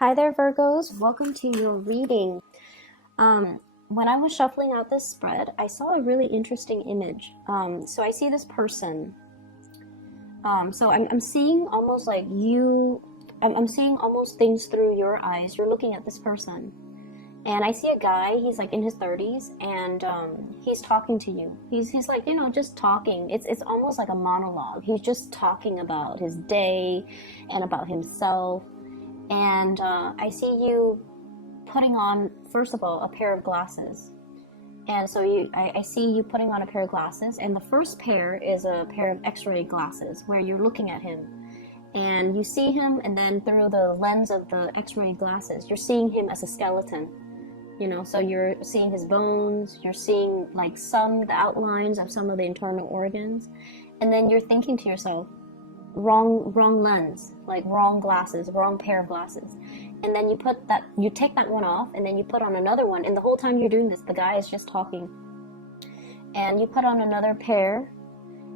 Hi there, Virgos. Welcome to your reading. When I was shuffling out this spread, I saw a really interesting image. So I see this person. I'm seeing almost like you, I'm seeing almost things through your eyes. You're looking at this person. And I see a guy, he's like in his 30s, and he's talking to you. He's like, just talking. It's almost like a monologue. He's just talking about his day and about himself. And I see you putting on, first of all, a pair of glasses. And so I see you putting on a pair of glasses, and the first pair is a pair of x-ray glasses where you're looking at him. And you see him, and then through the lens of the x-ray glasses, you're seeing him as a skeleton. So you're seeing his bones, you're seeing like the outlines of some of the internal organs. And then you're thinking to yourself, wrong lens, like wrong glasses, wrong pair of glasses. And then you take that one off, and then you put on another one, and the whole time you're doing this, the guy is just talking. And you put on another pair,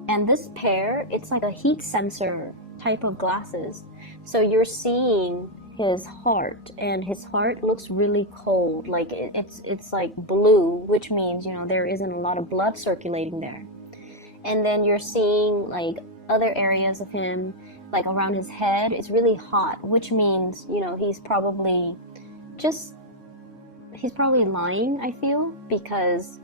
and this pair, it's like a heat sensor type of glasses. So you're seeing his heart, and his heart looks really cold, like it's like blue, which means there isn't a lot of blood circulating there. And then you're seeing like other areas of him, like around his head, it's really hot, which means he's probably lying, I feel, because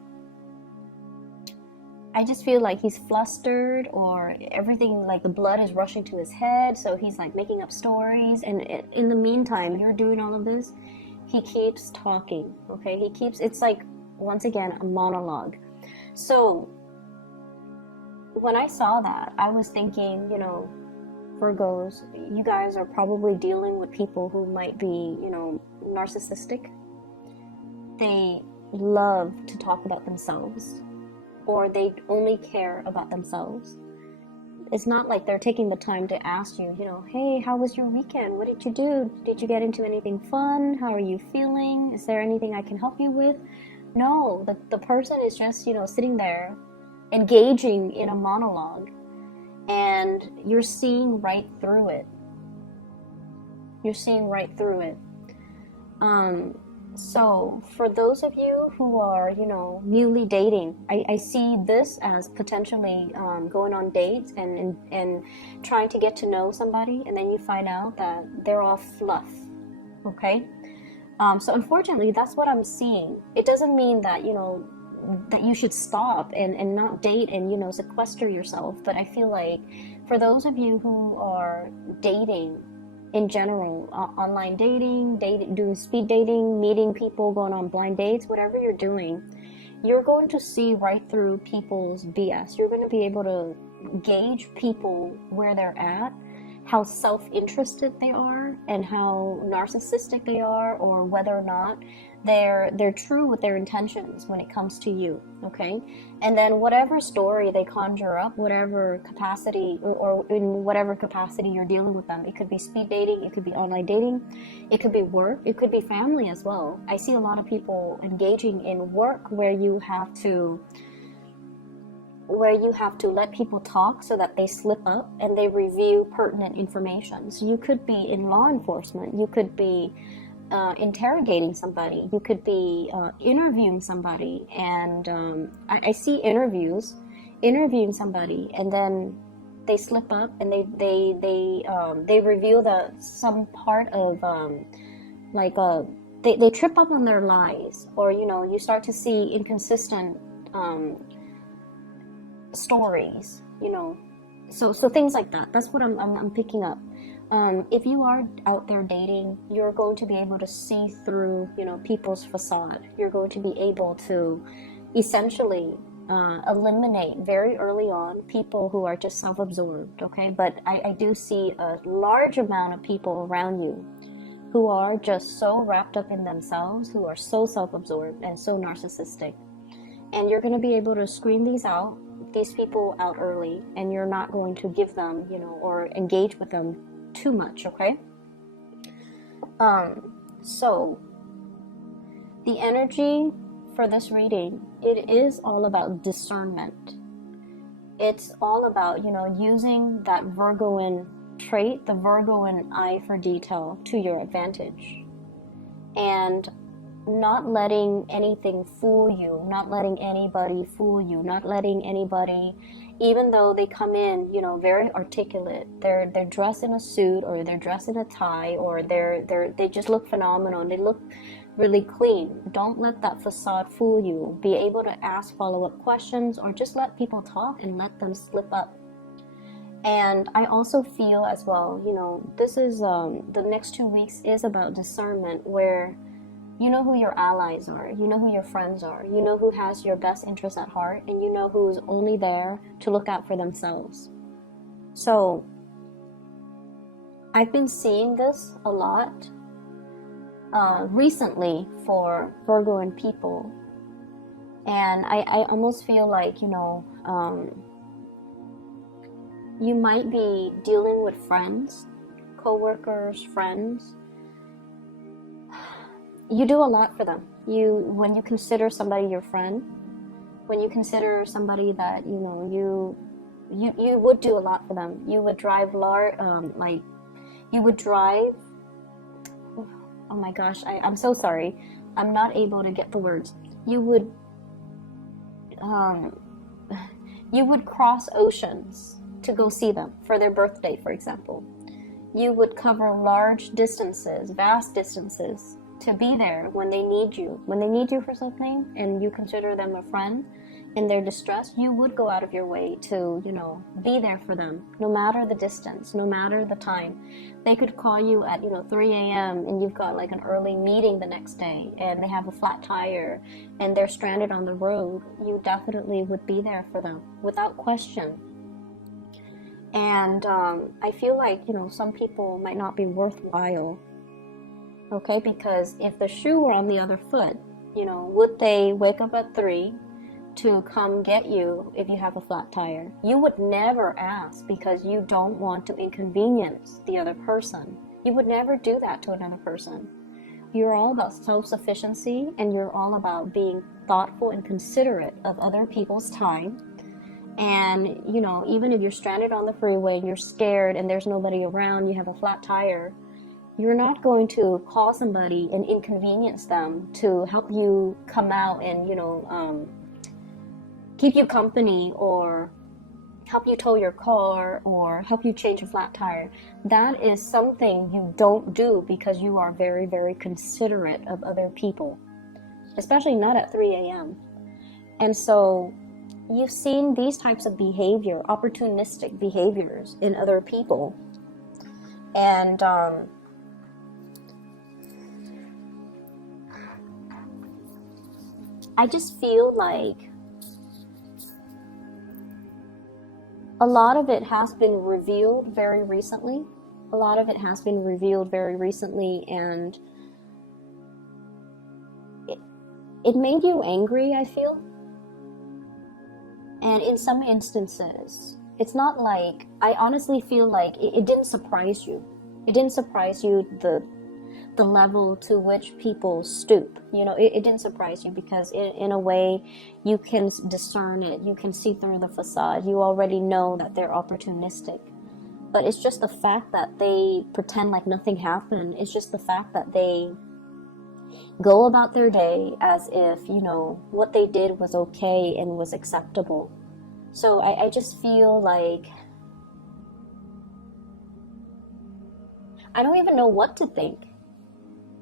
I just feel like he's flustered, or everything, like the blood is rushing to his head, so he's like making up stories. And in the meantime, you're doing all of this, he keeps talking, okay? It's like, once again, a monologue. So when I saw that, I was thinking, Virgos, you guys are probably dealing with people who might be, narcissistic. They love to talk about themselves, or they only care about themselves. It's not like they're taking the time to ask you, hey, how was your weekend? What did you do? Did you get into anything fun? How are you feeling? Is there anything I can help you with? No, the person is just, sitting there engaging in a monologue, and you're seeing right through it. So for those of you who are, newly dating, I see this as potentially going on dates and trying to get to know somebody, and then you find out that they're all fluff, okay? So unfortunately, that's what I'm seeing. It doesn't mean that, that you should stop and not date and, sequester yourself. But I feel like for those of you who are dating in general, online dating, doing speed dating, meeting people, going on blind dates, whatever you're doing, you're going to see right through people's BS. You're going to be able to gauge people where they're at, how self-interested they are, and how narcissistic they are, or whether or not they're true with their intentions when it comes to you, okay? And then whatever story they conjure up, whatever capacity, or in whatever capacity you're dealing with them, it could be speed dating, it could be online dating, it could be work, it could be family as well. I see a lot of people engaging in work where you have to let people talk so that they slip up and they review pertinent information. So you could be in law enforcement, you could be interrogating somebody, you could be interviewing somebody, and I see interviewing somebody, and then they slip up and they reveal some part of they trip up on their lies, or you start to see inconsistent stories, so things like that. That's what I'm picking up. If you are out there dating, you're going to be able to see through, people's facade. You're going to be able to essentially eliminate very early on people who are just self-absorbed, okay? But I do see a large amount of people around you who are just so wrapped up in themselves, who are so self-absorbed and so narcissistic. And you're going to be able to screen these people out early, and you're not going to give them, or engage with them too much, okay? So the energy for this reading, it is all about discernment. It's all about, using that Virgoan trait, the Virgoan eye for detail, to your advantage. And not letting anything fool you, not letting anybody fool you, not letting anybody, even though they come in, you know, very articulate, they're dressed in a suit, or they're dressed in a tie, or they just look phenomenal and they look really clean. Don't let that facade fool you. Be able to ask follow-up questions, or just let people talk and let them slip up. And I also feel as well, you know, this is the next 2 weeks is about discernment, where you know who your allies are, you know who your friends are, you know who has your best interests at heart, and you know who's only there to look out for themselves. So I've been seeing this a lot recently for Virgoan people, and I almost feel like, you know, you might be dealing with friends, co-workers, friends. You do a lot for them. When you consider somebody your friend, when you consider somebody that, you know, you would do a lot for them. You would drive oh my gosh, I'm so sorry. I'm not able to get the words. You would cross oceans to go see them for their birthday, for example. You would cover large distances, vast distances, to be there when they need you. When they need you for something and you consider them a friend in their distress, you would go out of your way to, you know, be there for them, no matter the distance, no matter the time. They could call you at, you know, 3 a.m. and you've got like an early meeting the next day, and they have a flat tire and they're stranded on the road. You definitely would be there for them without question. And I feel like, you know, some people might not be worthwhile. Okay, because if the shoe were on the other foot, you know, would they wake up at 3 to come get you if you have a flat tire? You would never ask, because you don't want to inconvenience the other person. You would never do that to another person. You're all about self-sufficiency, and you're all about being thoughtful and considerate of other people's time. And, you know, even if you're stranded on the freeway and you're scared and there's nobody around, you have a flat tire, you're not going to call somebody and inconvenience them to help you come out and, you know, keep you company, or help you tow your car, or help you change a flat tire. That is something you don't do, because you are very, very considerate of other people, especially not at 3 a.m. And so you've seen these types of behavior, opportunistic behaviors in other people. And I just feel like a lot of it has been revealed very recently. And it made you angry, I feel. And in some instances, it's not like, I honestly feel like it didn't surprise you. It didn't surprise you the level to which people stoop. You know, it didn't surprise you, because in a way you can discern it. You can see through the facade. You already know that they're opportunistic. But it's just the fact that they pretend like nothing happened. It's just the fact that they go about their day as if, you know, what they did was okay and was acceptable. So I just feel like I don't even know what to think.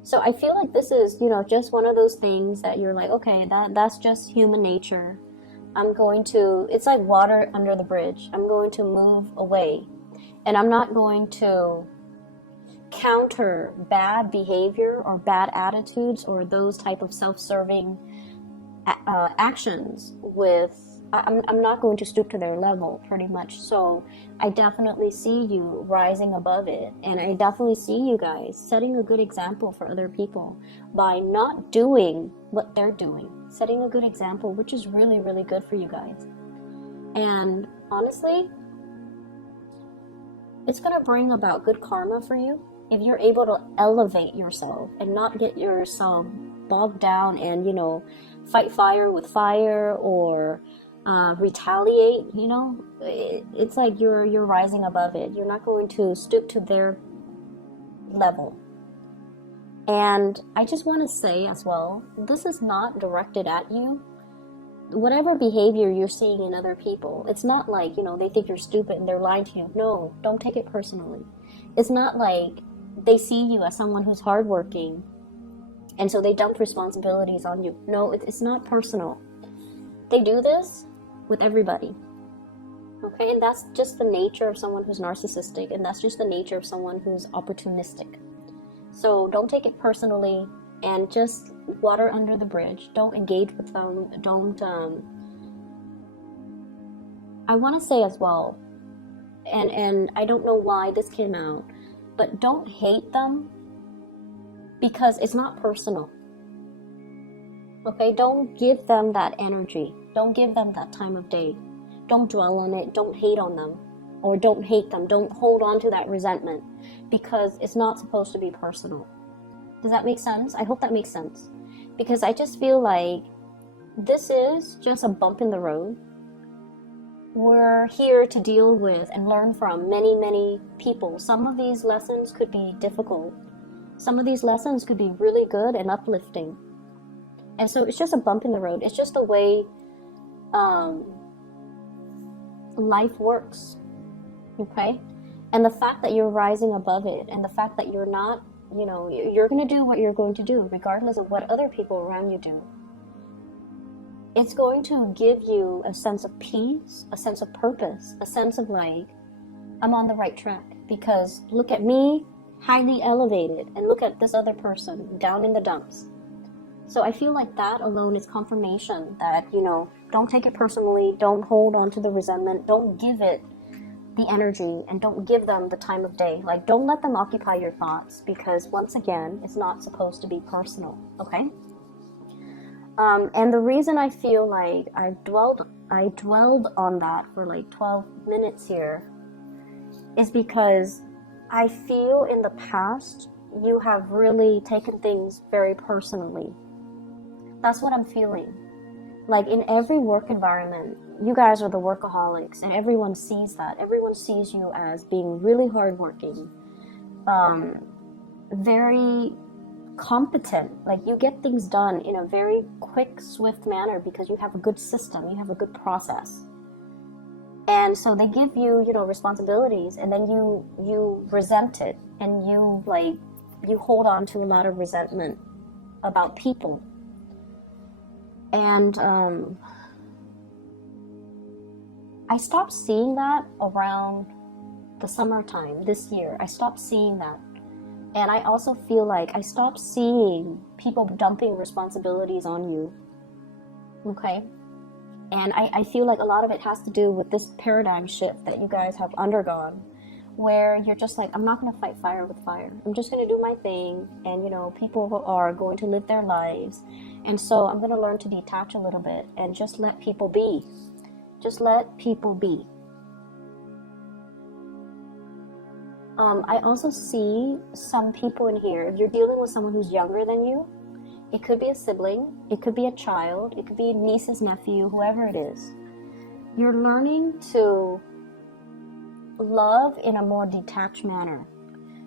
So I feel like this is, you know, just one of those things that you're like, okay, that's just human nature. It's like water under the bridge. I'm going to move away. And I'm not going to counter bad behavior or bad attitudes or those type of self-serving actions with, I'm not going to stoop to their level, pretty much. So I definitely see you rising above it, and I definitely see you guys setting a good example for other people by not doing what they're doing, setting a good example, which is really, really good for you guys. And honestly, it's going to bring about good karma for you if you're able to elevate yourself and not get yourself bogged down and, you know, fight fire with fire, or retaliate, you know. It's like you're rising above it. You're not going to stoop to their level. And I just want to say as well, this is not directed at you. Whatever behavior you're seeing in other people, it's not like, you know, they think you're stupid and they're lying to you. No, don't take it personally. It's not like they see you as someone who's hardworking and so they dump responsibilities on you. No, it's not personal. They do this with everybody. Okay, and that's just the nature of someone who's narcissistic, and that's just the nature of someone who's opportunistic. So don't take it personally, and just water under the bridge. Don't engage with them. Don't, I want to say as well, and I don't know why this came out, but don't hate them because it's not personal. Okay, don't give them that energy. Don't give them that time of day. Don't dwell on it. Don't hate on them, or don't hate them. Don't hold on to that resentment because it's not supposed to be personal. Does that make sense? I hope that makes sense. Because I just feel like this is just a bump in the road. We're here to deal with and learn from many, many people. Some of these lessons could be difficult. Some of these lessons could be really good and uplifting. And so it's just a bump in the road. It's just the way life works. Okay? And the fact that you're rising above it, and the fact that you're not, you know, you're going to do what you're going to do regardless of what other people around you do. It's going to give you a sense of peace, a sense of purpose, a sense of like, I'm on the right track. Because look at me, highly elevated, and look at this other person down in the dumps. So I feel like that alone is confirmation that, you know, don't take it personally, don't hold on to the resentment, don't give it the energy, and don't give them the time of day. Like, don't let them occupy your thoughts, because once again, it's not supposed to be personal, okay? And the reason I feel like I dwelled on that for like 12 minutes here is because I feel in the past you have really taken things very personally. That's what I'm feeling. Like, in every work environment, you guys are the workaholics, and everyone sees that. Everyone sees you as being really hardworking, very competent. Like, you get things done in a very quick, swift manner because you have a good system, you have a good process. And so they give you, you know, responsibilities, and then you resent it, and you hold on to a lot of resentment about people. And I stopped seeing that around the summertime this year. I stopped seeing that. And I also feel like I stopped seeing people dumping responsibilities on you. Okay? And I feel like a lot of it has to do with this paradigm shift that you guys have undergone, where you're just like, I'm not going to fight fire with fire. I'm just going to do my thing. And, you know, people are going to live their lives. And so I'm going to learn to detach a little bit and just let people be. Just let people be. I also see some people in here, if you're dealing with someone who's younger than you, it could be a sibling, it could be a child, it could be niece's nephew, whoever it is. You're learning to love in a more detached manner.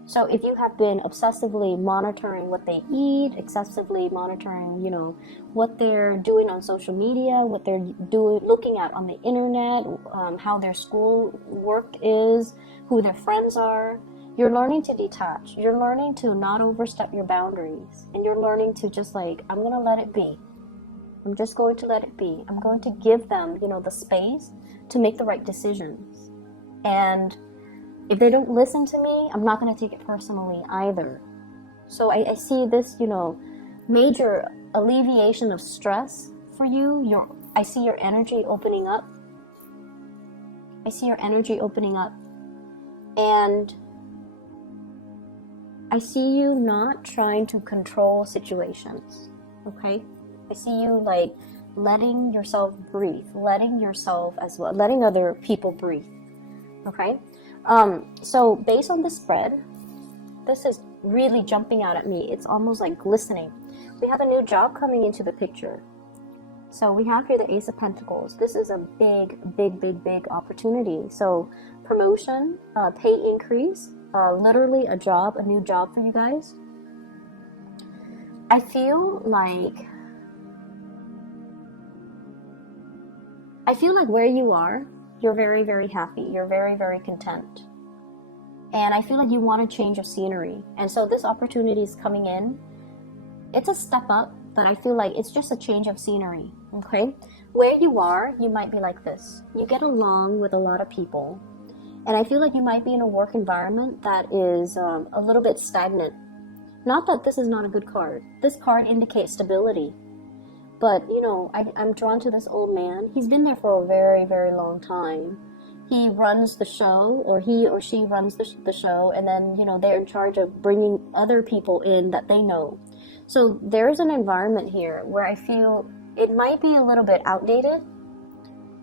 So if you have been obsessively monitoring what they eat, excessively monitoring, you know, what they're doing on social media, what they're doing, looking at on the internet, how their school work is, who their friends are, you're learning to detach. You're learning to not overstep your boundaries. And you're learning to just like, I'm going to let it be. I'm just going to let it be. I'm going to give them, you know, the space to make the right decisions. And if they don't listen to me, I'm not going to take it personally either. So I see this, you know, major alleviation of stress for you. I see your energy opening up. I see your energy opening up. And I see you not trying to control situations, okay? I see you like letting yourself breathe, letting yourself as well, letting other people breathe, okay? So based on the spread, this is really jumping out at me. It's almost like glistening. We have a new job coming into the picture. So we have here the Ace of Pentacles. This is a big opportunity. So promotion, pay increase, literally a job, a new job for you guys. I feel like where you are, you're very happy. You're very content. And I feel like you want a change of scenery. And so this opportunity is coming in. It's a step up, but I feel like it's just a change of scenery, okay? Where you are, you might be like this. You get along with a lot of people. And I feel like you might be in a work environment that is a little bit stagnant. Not that this is not a good card. This card indicates stability. But, you know, I'm drawn to this old man. He's been there for a very long time. He runs the show, or he or she runs the show, and then, you know, they're in charge of bringing other people in that they know. So there's an environment here where I feel it might be a little bit outdated.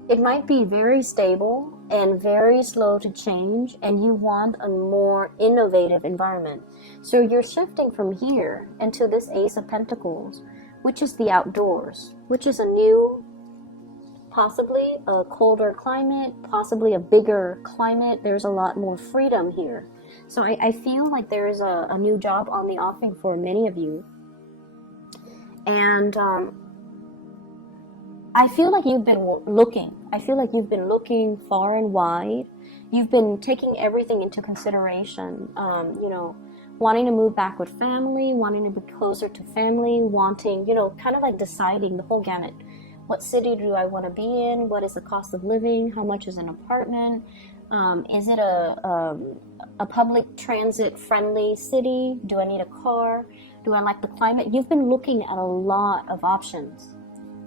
It might be very stable and very slow to change, and you want a more innovative environment. So you're shifting from here into this Ace of Pentacles, which is the outdoors, which is a new, possibly a colder climate, possibly a bigger climate. There's a lot more freedom here. So I feel like there's a new job on the offing for many of you. And I feel like you've been looking. I feel like you've been looking far and wide. You've been taking everything into consideration. You know, wanting to move back with family, wanting to be closer to family, wanting, you know, kind of like deciding the whole gamut. What city do I want to be in? What is the cost of living? How much is an apartment? Is it a public transit friendly city? Do I need a car? Do I like the climate? You've been looking at a lot of options.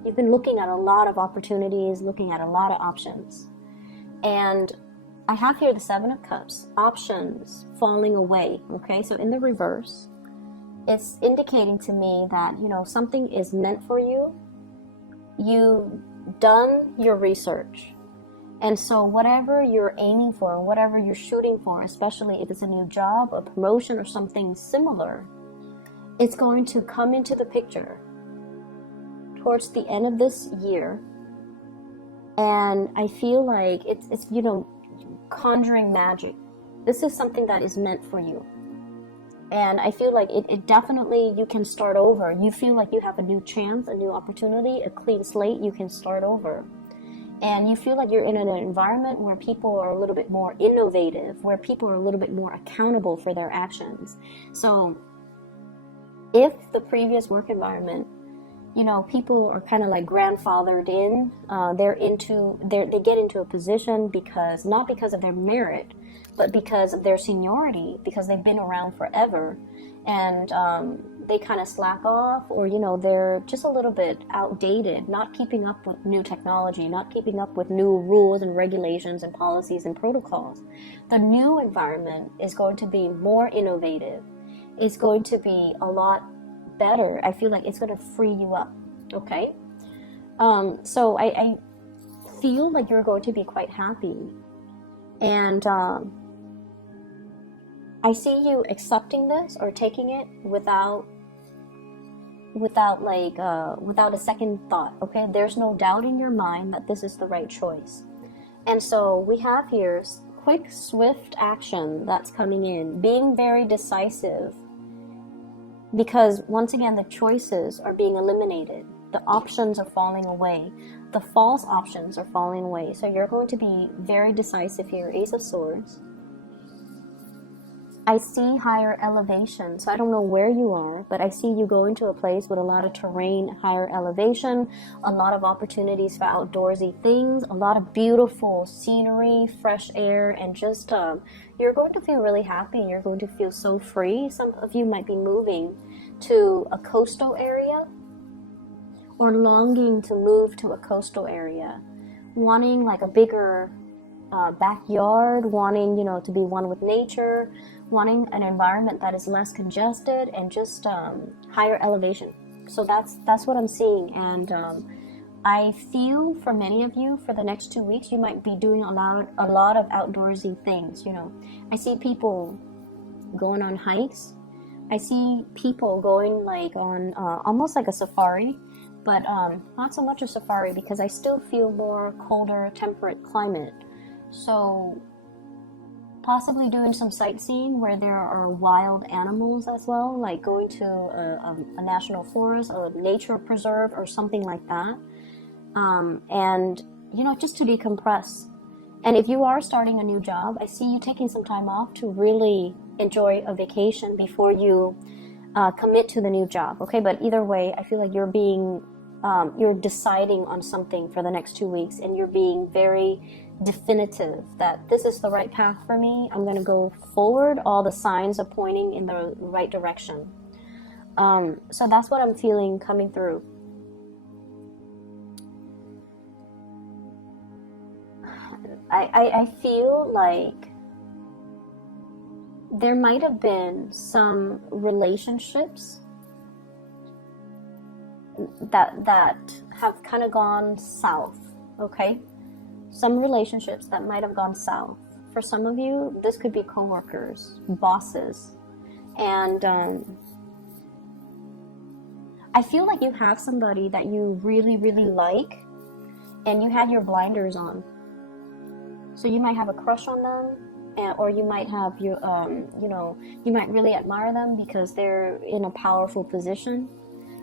You've been looking at a lot of opportunities, looking at a lot of options. And I have here the Seven of Cups, options falling away, okay? So in the reverse, it's indicating to me that, you know, something is meant for you. You've done your research. And so whatever you're aiming for, whatever you're shooting for, especially if it's a new job, a promotion, or something similar, it's going to come into the picture towards the end of this year. And I feel like it's you know, conjuring magic. This is something that is meant for you. And I feel like it definitely, you can start over. You feel like you have a new chance, a new opportunity, a clean slate. You can start over. And you feel like you're in an environment where people are a little bit more innovative, where people are a little bit more accountable for their actions. So if the previous work environment, you know, people are kind of like grandfathered in, they get into a position because, not because of their merit, but because of their seniority, because they've been around forever, and they kind of slack off, or, you know, they're just a little bit outdated, not keeping up with new technology, not keeping up with new rules and regulations and policies and protocols. The new environment is going to be more innovative. It's going to be a lot better. I feel like it's going to free you up, okay? So I feel like you're going to be quite happy. And I see you accepting this or taking it without a second thought, okay? There's no doubt in your mind that this is the right choice. And so we have here quick, swift action that's coming in, being very decisive, because once again, the choices are being eliminated. The options are falling away. The false options are falling away. So you're going to be very decisive here. Ace of Swords. I see higher elevation. So I don't know where you are, but I see you going to a place with a lot of terrain, higher elevation, a lot of opportunities for outdoorsy things, a lot of beautiful scenery, fresh air, and just you're going to feel really happy. You're going to feel so free. Some of you might be moving to a coastal area, or longing to move to a coastal area, wanting like a bigger backyard, wanting, you know, to be one with nature, wanting an environment that is less congested, and just higher elevation. So that's what I'm seeing. And I feel for many of you, for the next 2 weeks, you might be doing a lot of outdoorsy things. You know, I see people going on hikes. I see people going like on almost like a safari, but not so much a safari because I still feel more colder, temperate climate. So possibly doing some sightseeing where there are wild animals as well, like going to a national forest, a nature preserve, or something like that. And, you know, just to decompress. And if you are starting a new job, I see you taking some time off to really enjoy a vacation before you commit to the new job. Okay, but either way, I feel like you're deciding on something for the next 2 weeks, and you're being very definitive that this is the right path for me. I'm going to go forward. All the signs are pointing in the right direction. So that's what I'm feeling coming through. I feel like there might have been some relationships that have kind of gone south, okay? Some relationships that might have gone south. For some of you, this could be coworkers, bosses, and I feel like you have somebody that you really, really like, and you had your blinders on. So you might have a crush on them, or you might have you might really admire them because they're in a powerful position.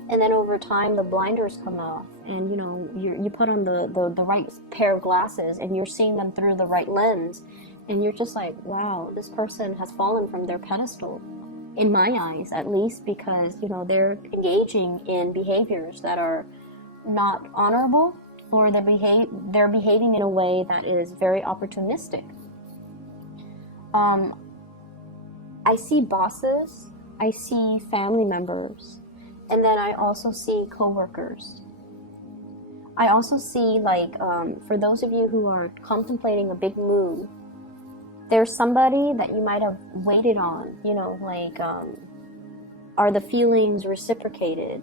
And then over time, the blinders come off, and you put on the right pair of glasses, and you're seeing them through the right lens, and you're just like, wow, this person has fallen from their pedestal, in my eyes at least, because they're engaging in behaviors that are not honorable, or they're behaving in a way that is very opportunistic. I see bosses, I see family members, and then I also see coworkers. I also see, like, for those of you who are contemplating a big move, there's somebody that you might have waited on, are the feelings reciprocated?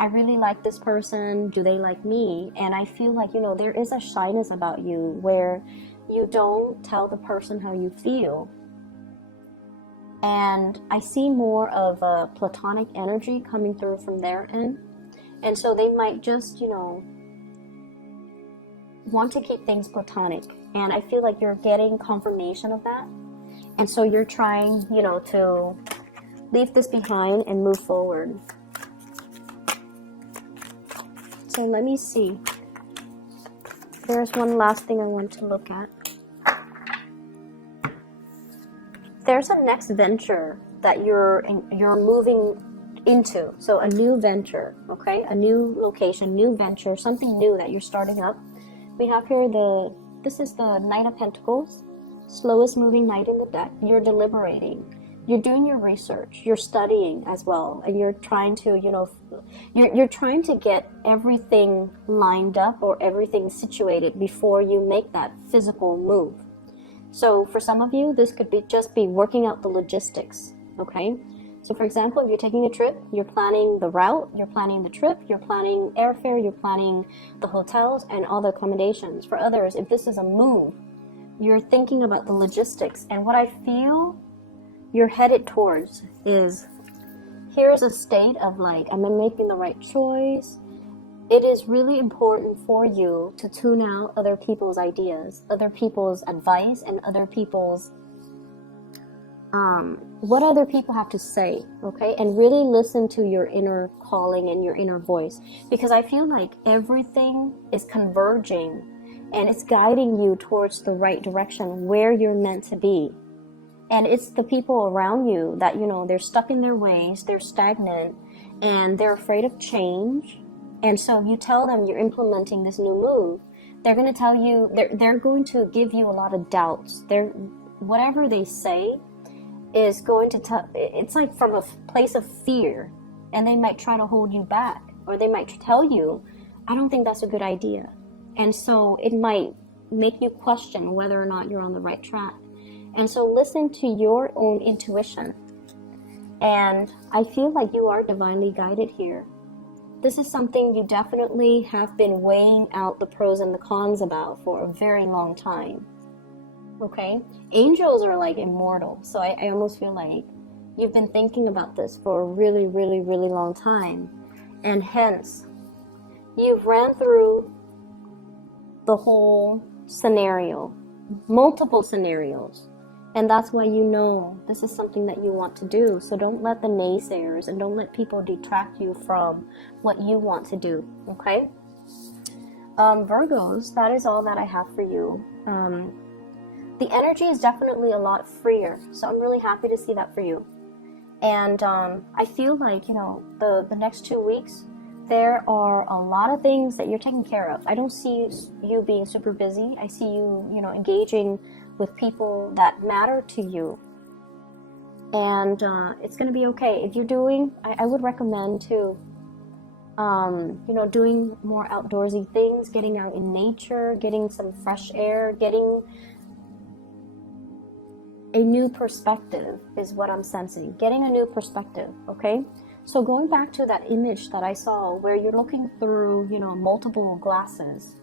I really like this person, do they like me? And I feel like, there is a shyness about you where you don't tell the person how you feel. And I see more of a platonic energy coming through from their end. And so they might just, want to keep things platonic. And I feel like you're getting confirmation of that. And so you're trying, to leave this behind and move forward. So let me see. There's one last thing I want to look at. There's a next venture that you're moving into. So a new venture, okay? A new location, new venture, something new that you're starting up. We have here this is the Knight of Pentacles, slowest moving knight in the deck. You're deliberating. You're doing your research. You're studying as well, and you're trying to, you're trying to get everything lined up or everything situated before you make that physical move. So for some of you, this could just be working out the logistics, okay? So for example, if you're taking a trip, you're planning the route, you're planning the trip, you're planning airfare, you're planning the hotels and all the accommodations. For others, if this is a move, you're thinking about the logistics. And what I feel you're headed towards is, here's a state of like, am I making the right choice? It is really important for you to tune out other people's ideas, other people's advice, and other people's, what other people have to say, okay? And really listen to your inner calling and your inner voice. Because I feel like everything is converging and it's guiding you towards the right direction where you're meant to be. And it's the people around you that, they're stuck in their ways, they're stagnant, and they're afraid of change. And so you tell them you're implementing this new move, they're going to tell you, they're going to give you a lot of doubts. Whatever they say is going to it's like from a place of fear, and they might try to hold you back, or they might tell you, I don't think that's a good idea. And so it might make you question whether or not you're on the right track. And so listen to your own intuition. And I feel like you are divinely guided here. This is something you definitely have been weighing out the pros and the cons about for a very long time. Okay? Angels are like immortal. So I almost feel like you've been thinking about this for a really, really, really long time. And hence, You've ran through the whole scenario, multiple scenarios. And that's why you know this is something that you want to do. So don't let the naysayers and don't let people detract you from what you want to do, okay? Virgos, that is all that I have for you. The energy is definitely a lot freer. So I'm really happy to see that for you. And I feel like, you know, the next 2 weeks, there are a lot of things that you're taking care of. I don't see you being super busy. I see you, you know, engaging with people that matter to you. And it's going to be okay. If you're doing, I would recommend too, you know, doing more outdoorsy things, getting out in nature, getting some fresh air, getting a new perspective is what I'm sensing. Getting a new perspective, okay? So going back to that image that I saw where you're looking through, you know, multiple glasses,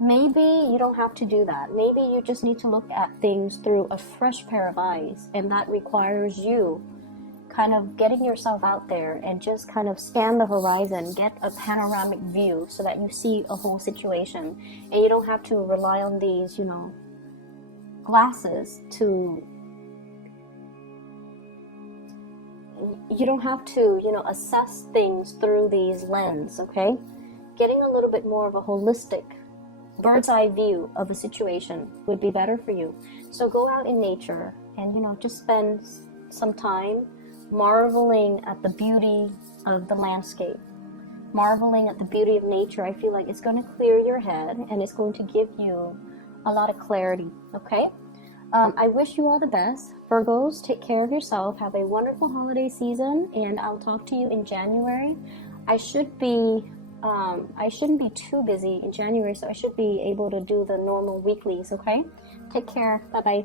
maybe you don't have to do that. Maybe you just need to look at things through a fresh pair of eyes, and that requires you kind of getting yourself out there and just kind of scan the horizon, get a panoramic view so that you see a whole situation, and you don't have to rely on these, you know, glasses to, you don't have to, you know, assess things through these lenses, okay? Getting a little bit more of a holistic bird's eye view of a situation would be better for you. So go out in nature and, you know, just spend some time marveling at the beauty of the landscape, marveling at the beauty of nature. I feel like it's going to clear your head and it's going to give you a lot of clarity, okay? I wish you all the best. Virgos, take care of yourself. Have a wonderful holiday season, and I'll talk to you in January. I shouldn't be too busy in January, so I should be able to do the normal weeklies, okay? Take care. Bye-bye.